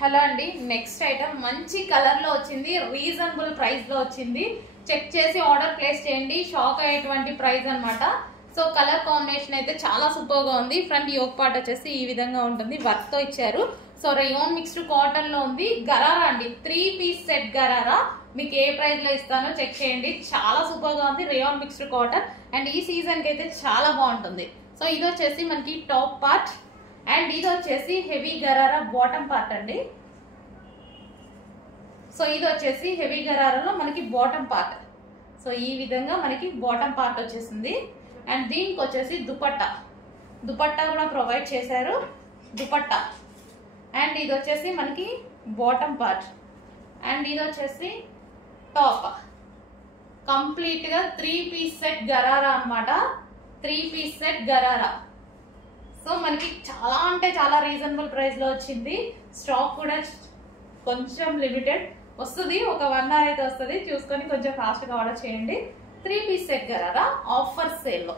Hello అండి, next item మంచి colour లో వచ్చింది, రీజనబుల్ ప్రైస్ లో వచ్చింది. చెక్ చేసి ఆర్డర్ ప్లేస్ చేయండి. షాక్ అయ్యేటువంటి ప్రైస్ అన్నమాట. సో కలర్ కాంబినేషన్ అయితే చాలా సూపర్ గా ఉంది. ఫ్రంట్ యోక్ పార్ట్ వచ్చేసి ఈ విధంగా ఉంటుంది, వర్క్ తో ఇచ్చారు. సో రేయాన్ మిక్స్డ్ కాటన్ లో ఉంది. గరారా అండి, 3 పీస్ సెట్ గరారా. మీకు ఏ ప్రైస్ లో ఇస్తానో చెక్ చేయండి. చాలా సూపర్ గా ఉంది రేయాన్ మిక్స్డ్ కాటన్. అండ్ ఈ సీజన్ కి అయితే చాలా బాగుంటుంది. సో ఇది వచ్చేసి మనకి టాప్ పార్ట్ అండ్ ఇది వచ్చేసి హెవీ గరారా బాటమ్ పార్ట్ అండి. సో ఇది వచ్చేసి హెవీ గరారాలో మనకి బాటమ్ పార్ట్. సో ఈ విధంగా మనకి బాటమ్ పార్ట్ వచ్చేసింది. అండ్ దీనికి వచ్చేసి దుపట్టా కూడా ప్రొవైడ్ చేశారు. దుపట్టా అండ్ ఇది వచ్చేసి మనకి బాటమ్ పార్ట్ అండ్ ఇది వచ్చేసి టాప్. కంప్లీట్ గా 3 పీస్ సెట్ గరారా అన్నమాట. 3 పీస్ సెట్ గరారా. సో మనకి చాలా అంటే చాలా రీజనబుల్ ప్రైస్ లో వచ్చింది. స్టాక్ కూడా కొంచెం లిమిటెడ్ వస్తుంది, ఒక 1 hour అయితే వస్తుంది. చూసుకొని కొంచెం ఫాస్ట్ గా ఆర్డర్ చేయండి. 3 piece set gharara offer sale లో.